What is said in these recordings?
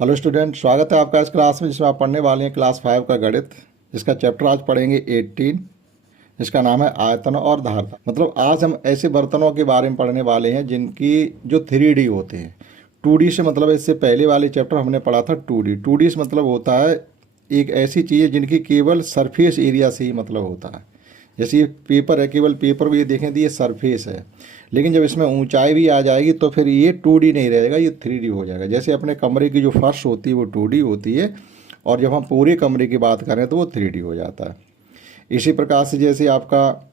Hello student, स्वागत है आपका इस क्लास में जिसमें आप पढ़ने वाले हैं क्लास 5 का गणित। जिसका चैप्टर आज पढ़ेंगे 18, जिसका नाम है आयतन और धारता। मतलब आज हम ऐसे बर्तनों के बारे में पढ़ने वाले हैं जिनकी जो 3D होते हैं। 2D से मतलब इससे पहले वाले चैप्टर हमने पढ़ा था 2D। 2D से मतलब होता है एक ऐसी चीज़ जिनकी केवल सरफेस एरिया से ही मतलब होता है। जैसे ये पेपर है, केवल पेपर को ये देखें तो ये सरफेस है, लेकिन जब इसमें ऊंचाई भी आ जाएगी तो फिर ये 2D नहीं रहेगा, ये 3D हो जाएगा। जैसे अपने कमरे की जो फर्श होती है वो 2D होती है, और जब हम पूरे कमरे की बात करें तो वो 3D हो जाता है। इसी प्रकार से जैसे आपका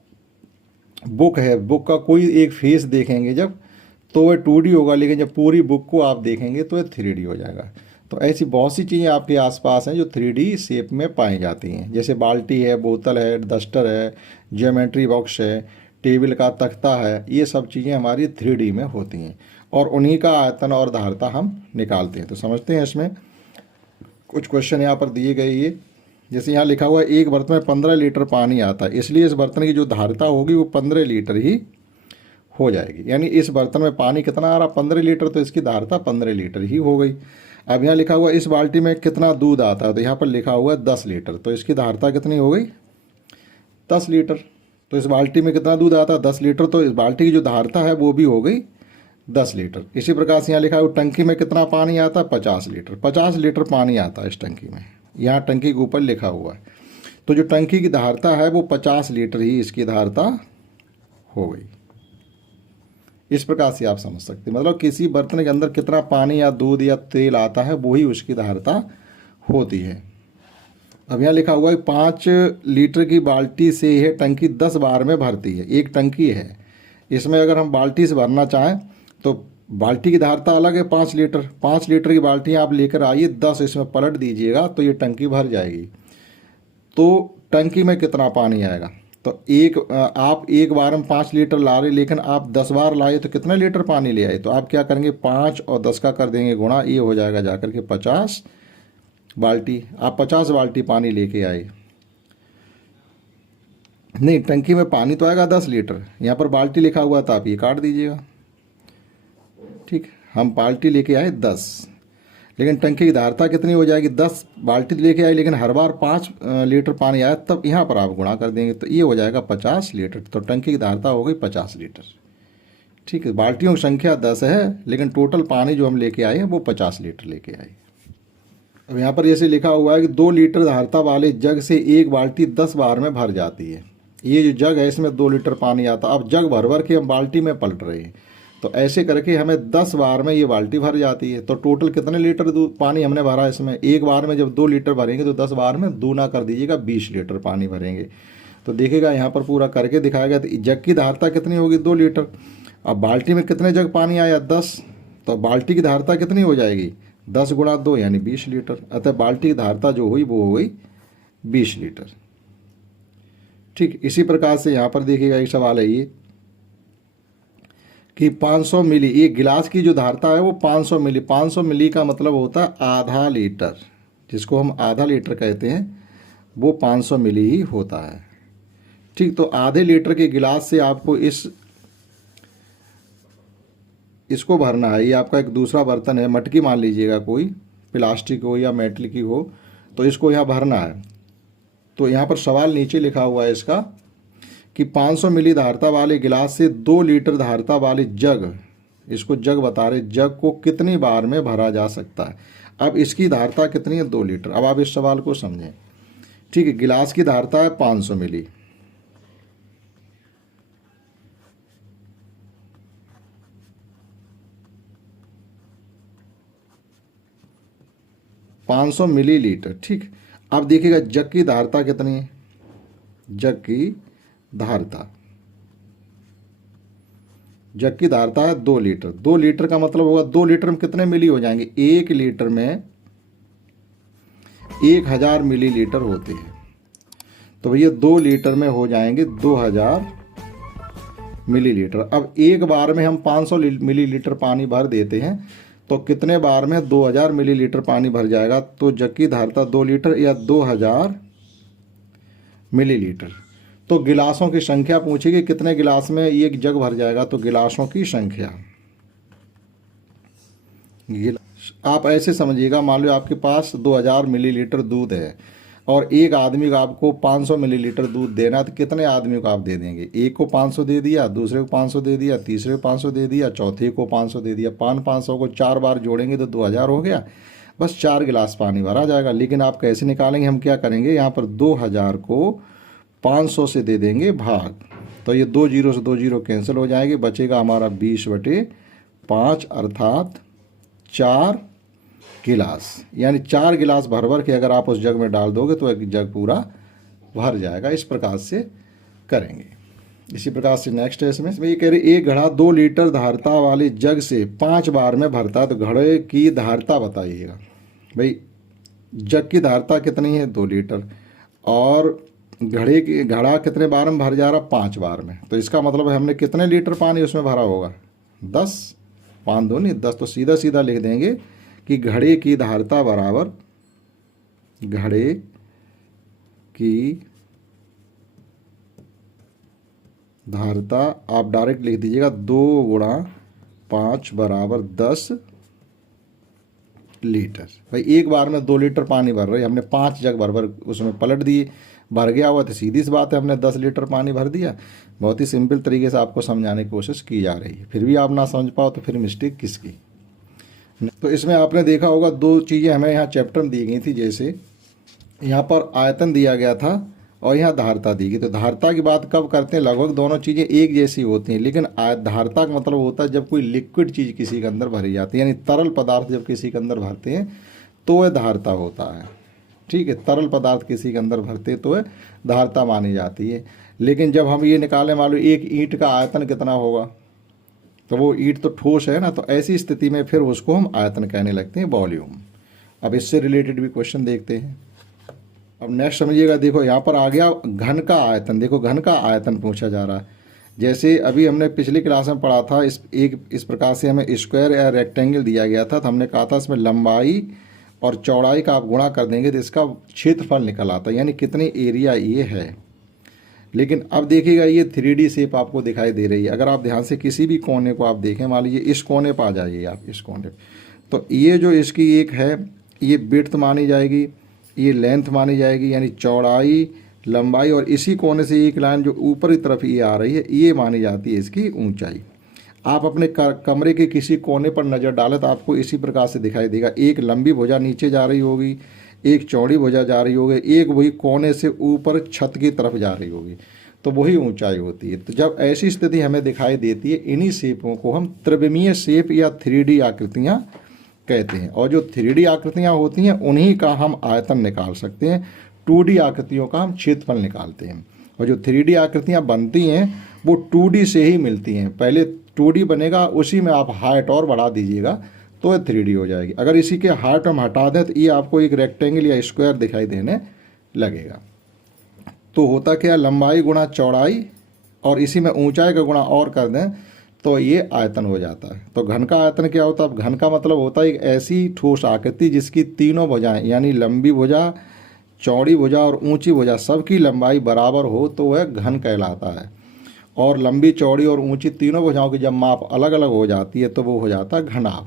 बुक है, बुक का कोई एक फेस देखेंगे जब, तो वह 2D होगा, लेकिन जब पूरी बुक को आप देखेंगे तो वह 3D हो जाएगा। तो ऐसी बहुत सी चीज़ें आपके आसपास हैं जो 3D शेप में पाई जाती हैं। जैसे बाल्टी है, बोतल है, डस्टर है, ज्योमेट्री बॉक्स है, टेबल का तख्ता है, ये सब चीज़ें हमारी 3D में होती हैं, और उन्हीं का आयतन और धारता हम निकालते हैं। तो समझते हैं, इसमें कुछ क्वेश्चन यहाँ पर दिए गए। ये जैसे यहाँ लिखा हुआ है एक बर्तन में 15 लीटर पानी आता है, इसलिए इस बर्तन की जो धारता होगी वो 15 लीटर ही हो जाएगी। यानी इस बर्तन में पानी कितना आ रहा, 15 लीटर, तो इसकी धारता 15 लीटर ही हो गई। अब यहाँ लिखा हुआ इस बाल्टी में कितना दूध आता है, तो यहाँ पर लिखा हुआ है 10 लीटर, तो इसकी धारता कितनी हो गई, 10 लीटर। तो इस बाल्टी में कितना दूध आता है, 10 लीटर, तो इस बाल्टी की जो धारता है वो भी हो गई 10 लीटर। इसी प्रकार से यहाँ लिखा है टंकी में कितना पानी आता है, 50 लीटर। 50 लीटर पानी आता है इस टंकी में, यहाँ टंकी के ऊपर लिखा हुआ है। तो जो टंकी की धारता है वो 50 लीटर ही इसकी धारता हो गई। इस प्रकार से आप समझ सकते हैं, मतलब किसी बर्तन के अंदर कितना पानी या दूध या तेल आता है वही उसकी धारता होती है। अब यहाँ लिखा हुआ है 5 लीटर की बाल्टी से यह टंकी 10 बार में भरती है। एक टंकी है, इसमें अगर हम बाल्टी से भरना चाहें तो बाल्टी की धारता अलग है 5 लीटर। 5 लीटर की बाल्टी आप लेकर आइए, 10 इसमें पलट दीजिएगा तो ये टंकी भर जाएगी। तो टंकी में कितना पानी आएगा, तो आप एक बार में 5 लीटर ला रहे, लेकिन आप 10 बार लाए तो कितने लीटर पानी ले आए। तो आप क्या करेंगे, 5 और 10 का कर देंगे गुणा, ये हो जाएगा जाकर के 50 बाल्टी। आप 50 बाल्टी पानी लेके आए। नहीं, टंकी में पानी तो आएगा 10 लीटर, यहाँ पर बाल्टी लिखा हुआ था, आप ये काट दीजिएगा। ठीक, हम बाल्टी लेके आए 10, लेकिन टंकी की धारता कितनी हो जाएगी, 10 बाल्टी लेके आए, लेकिन हर बार 5 लीटर पानी आया, तब यहाँ पर आप गुणा कर देंगे तो ये हो जाएगा 50 लीटर। तो टंकी की धारता हो गई 50 लीटर। ठीक है, बाल्टियों की संख्या 10 है, लेकिन टोटल पानी जो हम लेके आए हैं वो 50 लीटर लेके आए। अब यहाँ पर जैसे लिखा हुआ है कि 2 लीटर धारता वाले जग से एक बाल्टी 10 बार में भर जाती है। ये जो जग है इसमें 2 लीटर पानी आता, अब जग भर भर के हम बाल्टी में पलट रहे हैं, तो ऐसे करके हमें 10 बार में ये बाल्टी भर जाती है। तो टोटल कितने लीटर पानी हमने भरा इसमें, एक बार में जब 2 लीटर भरेंगे तो 10 बार में दूना कर दीजिएगा, 20 लीटर पानी भरेंगे। तो देखिएगा यहाँ पर पूरा करके दिखाएगा, तो जग की धारता कितनी होगी, 2 लीटर। अब बाल्टी में कितने जग पानी आया, 10, तो बाल्टी की धारता कितनी हो जाएगी, 10 गुणा 2 यानी 20 लीटर। अतः बाल्टी की धारता जो हुई वो हो गई 20 लीटर। ठीक, इसी प्रकार से यहाँ पर देखिएगा एक सवाल है ये कि 500 मिली, एक गिलास की जो धारता है वो 500 मिली। 500 मिली का मतलब होता है आधा लीटर, जिसको हम आधा लीटर कहते हैं, वो 500 मिली ही होता है। ठीक, तो आधे लीटर के गिलास से आपको इसको भरना है। ये आपका एक दूसरा बर्तन है, मटकी मान लीजिएगा, कोई प्लास्टिक हो या मेटल की हो, तो इसको यहाँ भरना है। तो यहाँ पर सवाल नीचे लिखा हुआ है इसका कि 500 मिली धारता वाले गिलास से 2 लीटर धारता वाले जग, इसको जग बता रहे, जग को कितनी बार में भरा जा सकता है। अब इसकी धारता कितनी है, 2 लीटर। अब आप इस सवाल को समझें। ठीक है, गिलास की धारता है 500 मिली, 500 मिलीलीटर। ठीक, अब देखिएगा जग की धारता कितनी है, जग की धारता है 2 लीटर। 2 लीटर का मतलब होगा 2 लीटर में कितने मिली हो जाएंगे, 1 लीटर में 1000 मिलीलीटर होते हैं। तो भैया 2 लीटर में हो जाएंगे 2000 मिलीलीटर। अब एक बार में हम 500 मिलीलीटर पानी भर देते हैं, तो कितने बार में 2000 मिलीलीटर पानी भर जाएगा। तो जग की धारता 2 लीटर या 2000 मिलीलीटर। तो गिलासों की संख्या पूछेगी, कितने गिलास में एक जग भर जाएगा, तो गिलासों की संख्या, आप ऐसे समझिएगा, मान लो आपके पास 2000 मिलीलीटर दूध है और एक आदमी को आपको 500 मिलीलीटर दूध देना है, तो कितने आदमियों को आप दे देंगे? एक को 500 दे दिया, दूसरे को 500 दे दिया, तीसरे को 500 दे दिया, चौथे को 500 दे दिया। 500 को 4 बार जोड़ेंगे तो 2000 हो गया, बस 4 गिलास पानी भरा जाएगा। लेकिन आप कैसे निकालेंगे? हम क्या करेंगे, यहाँ पर 2000 को 500 से दे देंगे भाग, तो ये 2 जीरो से 2 जीरो कैंसिल हो जाएंगे, बचेगा हमारा 20/5 अर्थात 4 गिलास। यानी 4 गिलास भर भर के अगर आप उस जग में डाल दोगे तो एक जग पूरा भर जाएगा। इस प्रकार से करेंगे। इसी प्रकार से नेक्स्ट है इसमें ये कह रहे एक घड़ा 2 लीटर धारता वाले जग से 5 बार में भरता है, तो घड़े की धारता बताइएगा। भाई जग की धारता कितनी है? 2 लीटर, और घड़ा कितने बार में भर जा रहा? 5 बार में। तो इसका मतलब है हमने कितने लीटर पानी उसमें भरा होगा? 10। 5 दूनी 10, तो सीधा सीधा लिख देंगे कि घड़े की धारता बराबर, घड़े की धारता आप डायरेक्ट लिख दीजिएगा 2 गुणा 5 बराबर 10 लीटर। भाई एक बार में 2 लीटर पानी भर रहे, हमने 5 जग भर भर उसमें पलट दिए, भर गया हुआ, तो सीधी सी बात है हमने 10 लीटर पानी भर दिया। बहुत ही सिंपल तरीके से आपको समझाने की कोशिश की जा रही है, फिर भी आप ना समझ पाओ तो फिर मिस्टेक किसकी? तो इसमें आपने देखा होगा 2 चीज़ें हमें यहाँ चैप्टर में दी गई थी। जैसे यहाँ पर आयतन दिया गया था और यहाँ धारता दी गई। तो धारता की बात कब करते हैं? लगभग दोनों चीज़ें एक जैसी होती हैं, लेकिन धारता का मतलब होता है जब कोई लिक्विड चीज़ किसी के अंदर भरी जाती है, यानी तरल पदार्थ जब किसी के अंदर भरते हैं तो वह धारता होता है। ठीक है, तरल पदार्थ किसी के अंदर भरते तो वह धारता मानी जाती है। लेकिन जब हम ये निकालें, मान लो एक ईंट का आयतन कितना होगा, तो वो ईंट तो ठोस है ना, तो ऐसी स्थिति में फिर उसको हम आयतन कहने लगते हैं, वॉल्यूम। अब इससे रिलेटेड भी क्वेश्चन देखते हैं। अब नेक्स्ट समझिएगा, देखो यहाँ पर आ गया घन का आयतन। देखो घन का आयतन पूछा जा रहा है। जैसे अभी हमने पिछली क्लास में पढ़ा था, इस प्रकार से हमें स्क्वायर या रेक्टेंगल दिया गया था, तो हमने कहा था इसमें लंबाई और चौड़ाई का आप गुणा कर देंगे तो इसका क्षेत्रफल निकल आता है, यानी कितनी एरिया ये है। लेकिन अब देखिएगा ये 3D शेप आपको दिखाई दे रही है। अगर आप ध्यान से किसी भी कोने को आप देखें, मान लीजिए इस कोने पर आ जाइए आप, इस कोने पर, तो ये जो इसकी एक है ये विड्थ मानी जाएगी, ये लेंथ मानी जाएगी, यानी चौड़ाई लंबाई, और इसी कोने से एक लाइन जो ऊपरी तरफ ये आ रही है ये मानी जाती है इसकी ऊंचाई। आप अपने कमरे के किसी कोने पर नज़र डालें तो आपको इसी प्रकार से दिखाई देगा। एक लंबी भुजा नीचे जा रही होगी, एक चौड़ी भुजा जा रही होगी, एक वही कोने से ऊपर छत की तरफ जा रही होगी, तो वही ऊंचाई होती है। तो जब ऐसी स्थिति हमें दिखाई देती है, इन्हीं शेपों को हम त्रिविमीय शेप या 3D आकृतियाँ कहते हैं। और जो 3D आकृतियाँ होती हैं उन्हीं का हम आयतन निकाल सकते हैं, 2D आकृतियों का हम क्षेत्रफल निकालते हैं। और जो 3D आकृतियाँ बनती हैं वो 2D से ही मिलती हैं। पहले 2D बनेगा, उसी में आप हाइट और बढ़ा दीजिएगा तो 3D हो जाएगी। अगर इसी के हाइट हम हटा दें तो ये आपको एक रेक्टेंगल या स्क्वायर दिखाई देने लगेगा। तो होता क्या, लंबाई गुणा चौड़ाई और इसी में ऊंचाई का गुणा और कर दें तो ये आयतन हो जाता है। तो घन का आयतन क्या होता है? घन का मतलब होता है एक ऐसी ठोस आकृति जिसकी तीनों भुजाएं, यानी लंबी भुजा, चौड़ी भुजा और ऊंची भुजा, सबकी लंबाई बराबर हो तो वह घन कहलाता है। और लंबी चौड़ी और ऊंची तीनों भुजाओं की जब माप अलग अलग हो जाती है तो वो हो जाता है घनाभ।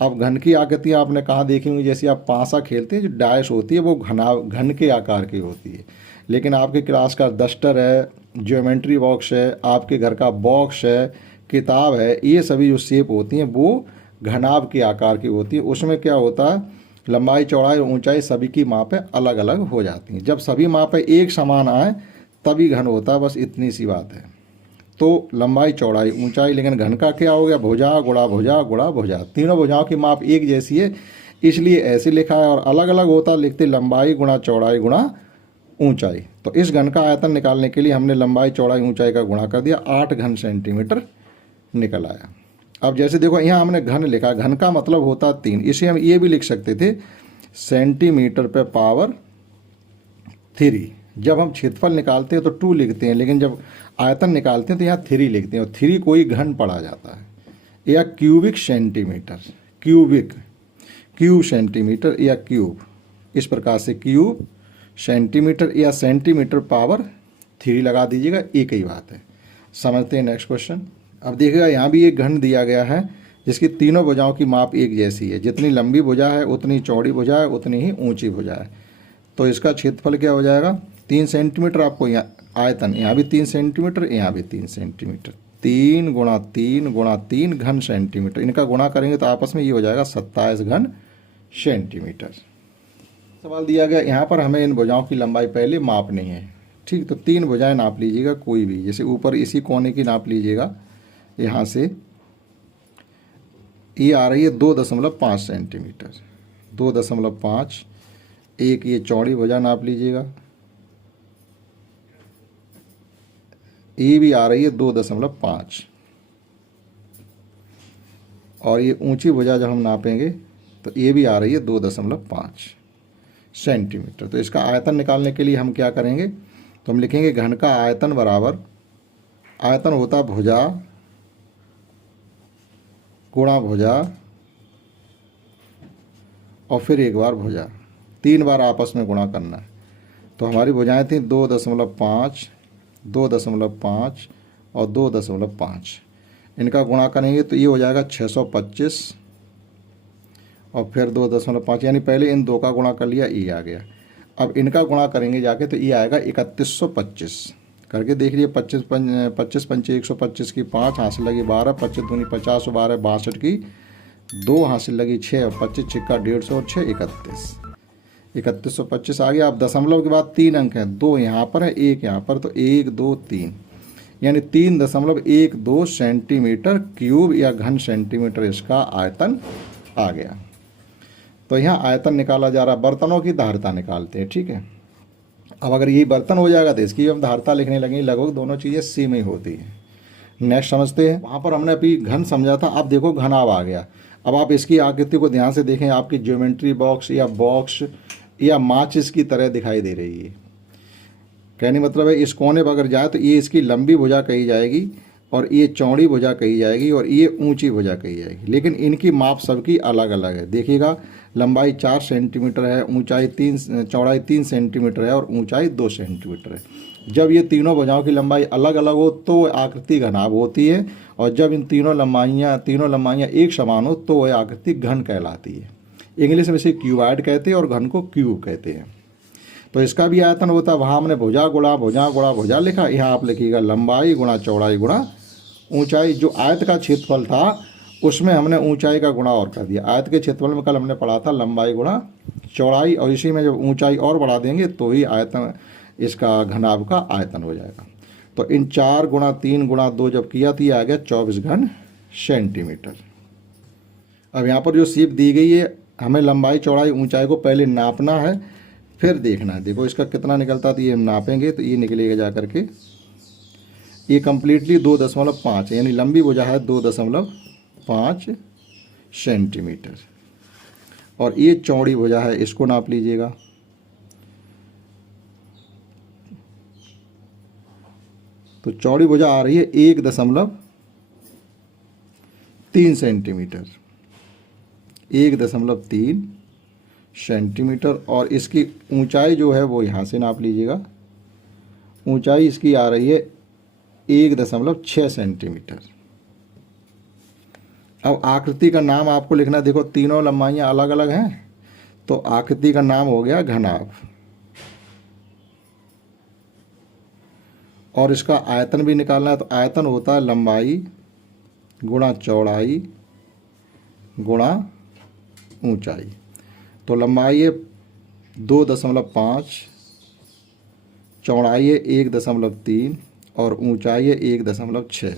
अब घन की आकृतियाँ आपने कहाँ देखी होंगी? जैसे आप पासा खेलते हैं, जो डैश होती है वो घन के आकार की होती है। लेकिन आपके क्लास का डस्टर है, ज्योमेट्री बॉक्स है, आपके घर का बॉक्स है, किताब है, ये सभी जो शेप होती हैं वो घनाभ के आकार की होती है। उसमें क्या होता है, लंबाई चौड़ाई और ऊंचाई सभी की मापें अलग अलग हो जाती हैं। जब सभी मापें एक समान आए तभी घन होता है, बस इतनी सी बात है। तो लंबाई चौड़ाई ऊंचाई, लेकिन घन का क्या हो गया, भुजा गुणा भुजा गुणा भुजा, तीनों भुजाओं की माप एक जैसी है इसलिए ऐसे लिखा है। और अलग अलग होता लिखते लंबाई गुणा चौड़ाई गुणा ऊंचाई। तो इस घन का आयतन निकालने के लिए हमने लंबाई चौड़ाई ऊंचाई का गुणा कर दिया, 8 घन सेंटीमीटर निकल आया। अब जैसे देखो यहाँ हमने घन लिखा, घन का मतलब होता 3, इसे हम ये भी लिख सकते थे सेंटीमीटर पे पावर 3। जब हम क्षेत्रफल निकालते हैं तो 2 लिखते हैं, लेकिन जब आयतन निकालते हैं तो यहाँ 3 लिखते हैं, और 3 कोई घन पढ़ा जाता है। या क्यूबिक सेंटीमीटर, क्यूब सेंटीमीटर या क्यूब, इस प्रकार से क्यूब सेंटीमीटर या सेंटीमीटर पावर 3 लगा दीजिएगा, एक ही बात है। समझते हैं नेक्स्ट क्वेश्चन। अब देखिएगा यहाँ भी एक घन दिया गया है, जिसकी तीनों भुजाओं की माप एक जैसी है। जितनी लंबी भुजा है उतनी चौड़ी भुजा है, उतनी ही ऊंची भुजा है। तो इसका क्षेत्रफल क्या हो जाएगा, 3 सेंटीमीटर। आपको यहाँ आयतन, यहाँ भी 3 सेंटीमीटर, यहाँ भी 3 सेंटीमीटर, 3 गुणा 3 गुणा 3 घन सेंटीमीटर। इनका गुणा करेंगे तो आपस में ये हो जाएगा 27 घन सेंटीमीटर। सवाल दिया गया, यहाँ पर हमें इन भुजाओं की लंबाई पहले मापनी है। ठीक, तो 3 भुजाएं नाप लीजिएगा कोई भी। जैसे ऊपर इसी कोने की नाप लीजिएगा, यहाँ से ये आ रही है 2.5 सेंटीमीटर, 2.5। एक ये चौड़ी भुजा नाप लीजिएगा, ये भी आ रही है 2.5। और ये ऊंची भुजा जब हम नापेंगे तो ये भी आ रही है 2.5 सेंटीमीटर। तो इसका आयतन निकालने के लिए हम क्या करेंगे, तो हम लिखेंगे घन का आयतन बराबर, आयतन होता भुजा गुणा भुजा और फिर एक बार भुजा, 3 बार आपस में गुणा करना है। तो हमारी भुजाएं थी 2.5, 2.5 और 2.5। इनका गुणा करेंगे तो ये हो जाएगा 625 और फिर 2.5, यानी पहले इन दो का गुणा कर लिया, ये आ गया। अब इनका गुणा करेंगे जाके तो ये आएगा 3125। करके देख लिए, 25 पंचे 125 की 5 हासिल लगी 12, 25 दूनी 50 और 12 62 की 2 हासिल लगी 6 और 25 छिक्का 150 और 6 31, 3125 आ गया। अब दशमलव के बाद 3 अंक हैं, 2 यहाँ पर है 1 यहाँ पर, तो 1 2 3, यानी 3.12 सेंटीमीटर क्यूब या घन सेंटीमीटर इसका आयतन आ गया। तो यहाँ आयतन निकाला जा रहा। बर्तनों की धारिता निकालते हैं, ठीक है। अब अगर ये बर्तन हो जाएगा तो इसकी हम धारिता लिखने लगेंगे, लगभग दोनों चीज़ें सेम ही होती हैं। नेक्स्ट समझते हैं। वहाँ पर हमने अभी घन समझा था, अब देखो घनाभ आ गया। अब आप इसकी आकृति को ध्यान से देखें, आपकी ज्योमेट्री बॉक्स या माचिस की तरह दिखाई दे रही है। कहने मतलब है, इस कोने पर अगर जाए तो ये इसकी लंबी भुजा कही जाएगी और ये चौड़ी भुजा कही जाएगी और ये ऊंची भुजा कही जाएगी, लेकिन इनकी माप सबकी अलग अलग है। देखिएगा, लंबाई 4 सेंटीमीटर है, चौड़ाई 3 सेंटीमीटर है और ऊंचाई 2 सेंटीमीटर है। जब ये तीनों भुजाओं की लंबाई अलग अलग हो तो आकृति घनाभ होती है, और जब इन तीनों लंबाइयाँ एक समान हो तो वह आकृति घन कहलाती है। इंग्लिश में इसे क्यूबॉइड कहते हैं और घन को क्यूब कहते हैं। तो इसका भी आयतन होता है। वहाँ हमने भुजा गुणा भुजा लिखा, यहाँ आप लिखिएगा लंबाई गुणा चौड़ाई गुणा ऊंचाई। जो आयत का क्षेत्रफल था उसमें हमने ऊंचाई का गुणा और कर दिया। आयत के क्षेत्रफल में कल हमने पढ़ा था लंबाई गुणा चौड़ाई, और इसी में जब ऊंचाई और बढ़ा देंगे तो ही आयतन, इसका घनाभ का आयतन हो जाएगा। तो इन 4 गुणा 3 गुणा 2 जब किया तो ये आ गया 24 घन सेंटीमीटर। अब यहाँ पर जो सीप दी गई है, हमें लंबाई चौड़ाई ऊंचाई को पहले नापना है, फिर देखना है। देखो इसका कितना निकलता, तो ये हम नापेंगे तो ये निकलेगा जा करके, ये कम्प्लीटली 2.5, यानी लंबी भुजा है 2.5 सेंटीमीटर, और ये चौड़ी भुजा है, इसको नाप लीजिएगा। तो चौड़ी भुजा आ रही है 1.3 सेंटीमीटर, 1.3 सेंटीमीटर, और इसकी ऊंचाई जो है वो यहाँ से नाप लीजिएगा। ऊंचाई इसकी आ रही है 1.6 सेंटीमीटर। अब आकृति का नाम आपको लिखना, देखो तीनों लंबाइयाँ अलग अलग हैं, तो आकृति का नाम हो गया घनाभ, और इसका आयतन भी निकालना है। तो आयतन होता है लंबाई गुणा चौड़ाई गुणा ऊंचाई। तो लंबाई है 2.5, चौड़ाई है 1.3 और ऊंचाई है 1.6।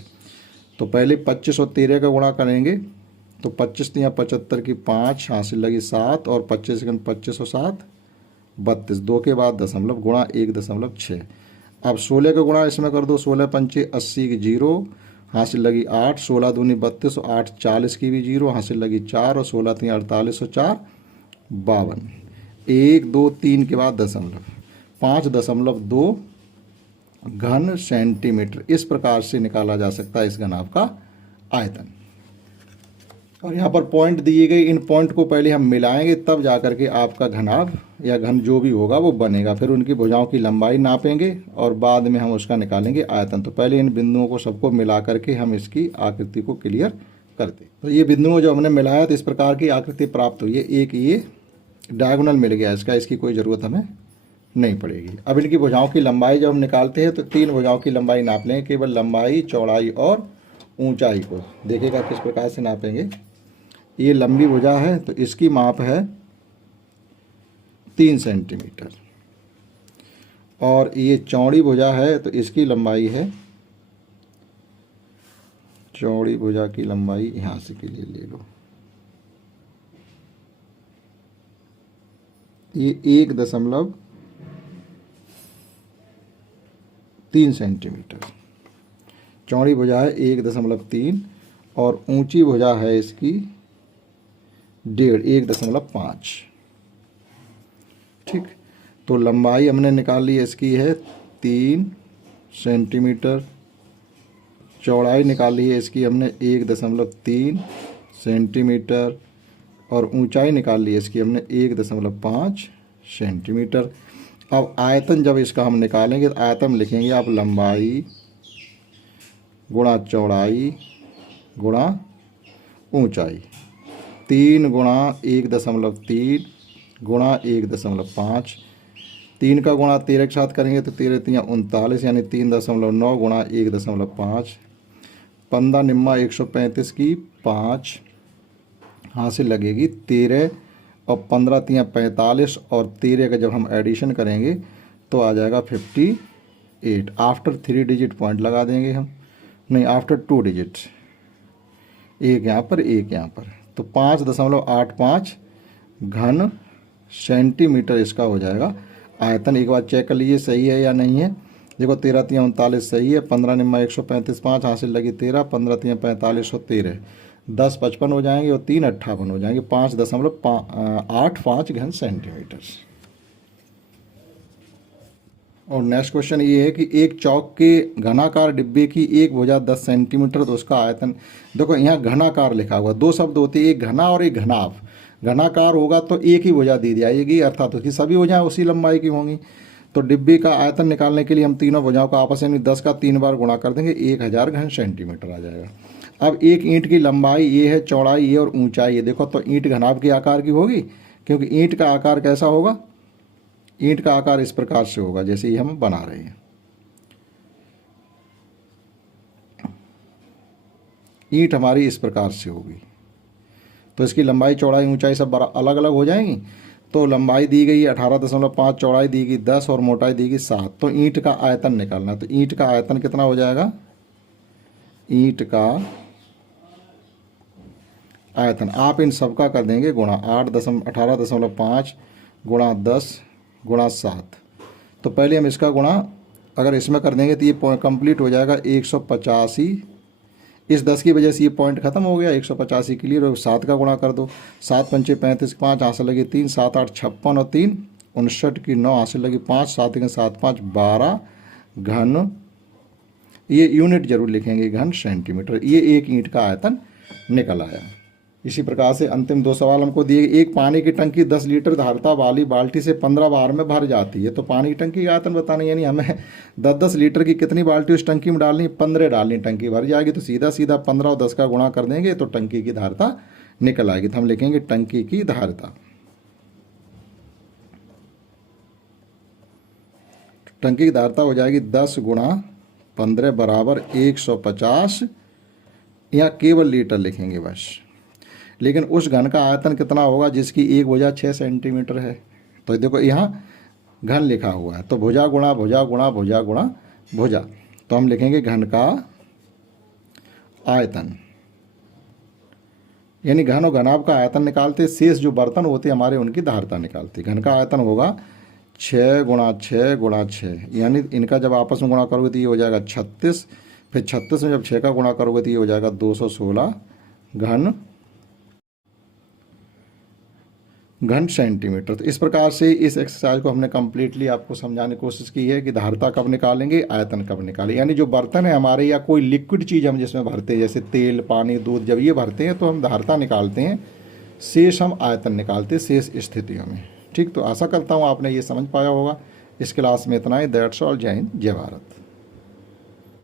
तो पहले 25 और 13 का गुणा करेंगे, तो 25 या 75 की 5 हासिल लगी 7 और 25 और 7 32, 2 के बाद दशमलव गुणा 1.6। अब 16 का गुणा इसमें कर दो, 16 पंचे 80 की 0 हासिल लगी 8, 16 दूनी 32 और 8 40 की भी 0 हासिल लगी 4 और 16 3 48 और 4 52। 1 2 3 के बाद दशमलव, 5.2 घन सेंटीमीटर। इस प्रकार से निकाला जा सकता है इस घनाभ का आयतन। और यहाँ पर पॉइंट दिए गए, इन पॉइंट को पहले हम मिलाएंगे, तब जाकर के आपका घनाभ या घन जो भी होगा वो बनेगा। फिर उनकी भुजाओं की लंबाई नापेंगे और बाद में हम उसका निकालेंगे आयतन। तो पहले इन बिंदुओं को सबको मिला करके हम इसकी आकृति को क्लियर करते। तो ये बिंदुओं जो हमने मिलाया तो इस प्रकार की आकृति प्राप्त हुई है। एक ये डायगोनल मिल गया इसका, इसकी कोई ज़रूरत हमें नहीं पड़ेगी। अब इनकी भुजाओं की लंबाई जब हम निकालते हैं तो 3 भुजाओं की लंबाई नाप लें, केवल लंबाई, चौड़ाई और ऊंचाई को। देखिएगा किस प्रकार से नापेंगे। ये लंबी भुजा है तो इसकी माप है 3 सेंटीमीटर, और ये चौड़ी भुजा है तो इसकी लंबाई है, चौड़ी भुजा की लंबाई यहाँ से के लिए ले लो, ये 1.3 सेंटीमीटर चौड़ी भुजा है, 1.3, और ऊंची भुजा है इसकी 1.5। ठीक, तो लंबाई हमने निकाल ली, इसकी है 3 सेंटीमीटर, चौड़ाई निकाल ली है इसकी हमने 1.3 सेंटीमीटर, और ऊंचाई निकाल ली है इसकी हमने 1.5 सेंटीमीटर। अब आयतन जब इसका हम निकालेंगे तो आयतन लिखेंगे आप लंबाई गुणा चौड़ाई गुणा ऊंचाई, 3 गुणा 1.3 गुणा 1.5, 3 का गुणा 13 के साथ करेंगे तो 13 3 39, यानी 3.9 गुणा 1.5, 15 निम्मा 135 की 5, यहाँ से लगेगी 13, और 15 3 45, और 13 का जब हम एडिशन करेंगे तो आ जाएगा 58। आफ्टर 3 डिजिट पॉइंट लगा देंगे हम, नहीं आफ्टर 2 डिजिट, एक यहाँ पर एक यहाँ पर, तो 5.85 घन सेंटीमीटर इसका हो जाएगा आयतन। एक बार चेक कर लीजिए सही है या नहीं है। देखो 13 3 39 सही है, 15 निम्मा 135, 5 हासिल लगी 13, 15 3 45 और 13, 10 55 हो जाएंगे और 3 58 हो जाएंगे, 5.85 घन सेंटीमीटर। और नेक्स्ट क्वेश्चन ये है कि एक चौक के घनाकार डिब्बे की एक भुजा 10 सेंटीमीटर, तो उसका आयतन। देखो यहाँ घनाकार लिखा हुआ, दो शब्द होते हैं, एक घना और एक घनाभ। घनाकार होगा तो एक ही भुजा दी जाएगी, अर्थात उसकी सभी भुजाएं उसी लंबाई की होंगी। तो डिब्बे का आयतन निकालने के लिए हम तीनों भुजाओं का आपस में 10 का 3 बार गुणा कर देंगे, 1000 घन सेंटीमीटर आ जाएगा। अब एक ईंट की लंबाई ये है, चौड़ाई ये और ऊंचाई ये, देखो तो ईंट घनाभ के आकार की होगी, क्योंकि ईंट का आकार कैसा होगा, ईंट का आकार इस प्रकार से होगा जैसे ही हम बना रहे हैं। ईंट हमारी इस प्रकार से होगी, तो इसकी लंबाई चौड़ाई ऊंचाई सब अलग अलग हो जाएंगी। तो लंबाई दी गई 18.5, चौड़ाई दी गई 10 और मोटाई दी गई 7। तो ईंट का आयतन निकालना, तो ईंट का आयतन कितना हो जाएगा, ईंट का आयतन आप इन सब का कर देंगे गुणा 18.5 गुणा 10 गुणा 7। तो पहले हम इसका गुणा अगर इसमें कर देंगे तो ये कंप्लीट हो जाएगा 185। इस 10 की वजह से ये पॉइंट खत्म हो गया, 185 के लिए। और 7 का गुणा कर दो, 7 पंचे 35, 5 हासिल लगी 3, 7 8 56 और 3 59 की 9 हासिल लगी 5, 7 के 7 5 12 घन, ये यूनिट जरूर लिखेंगे, घन सेंटीमीटर। ये एक ईंट का आयतन निकल आया। इसी प्रकार से अंतिम 2 सवाल हमको दिए। एक पानी की टंकी 10 लीटर धारता वाली बाल्टी से 15 बार में भर जाती है, तो पानी की टंकी का आयतन बताना, यानी हमें 10-10 लीटर की कितनी बाल्टी उस टंकी में डालनी, 15 डालनी, टंकी भर जाएगी। तो सीधा सीधा 15 और 10 का गुणा कर देंगे तो टंकी की धारता निकल आएगी। तो हम लिखेंगे टंकी की धारता। टंकी की धारता हो जाएगी 10 गुणा 15 बराबर 150, या केवल लीटर लिखेंगे बस। लेकिन उस घन का आयतन कितना होगा जिसकी एक भुजा 6 सेंटीमीटर है। तो देखो यहाँ घन लिखा हुआ है, तो भुजा गुणा भुजा गुणा भुजा गुणा भुजा, तो हम लिखेंगे घन का आयतन, यानी घन और घनाभ का आयतन निकालते, शेष जो बर्तन होते हमारे उनकी धारता निकालते। घन का आयतन होगा 6 गुणा 6 गुणा 6, यानी इनका जब आपस में गुणा करोगे तो ये हो जाएगा 36, फिर 36 में जब 6 का गुणा करोगे तो ये हो जाएगा 216 घन सेंटीमीटर। तो इस प्रकार से इस एक्सरसाइज को हमने कम्प्लीटली आपको समझाने की कोशिश की है कि धारता कब निकालेंगे, आयतन कब निकालें। यानी जो बर्तन है हमारे या कोई लिक्विड चीज़ हम जिसमें भरते हैं, जैसे तेल पानी दूध, जब ये भरते हैं तो हम धारता निकालते हैं, शेष हम आयतन निकालते हैं शेष स्थितियों में। ठीक, तो आशा करता हूँ आपने ये समझ पाया होगा। इस क्लास में इतना ही। That's all. जय हिंद, जय भारत।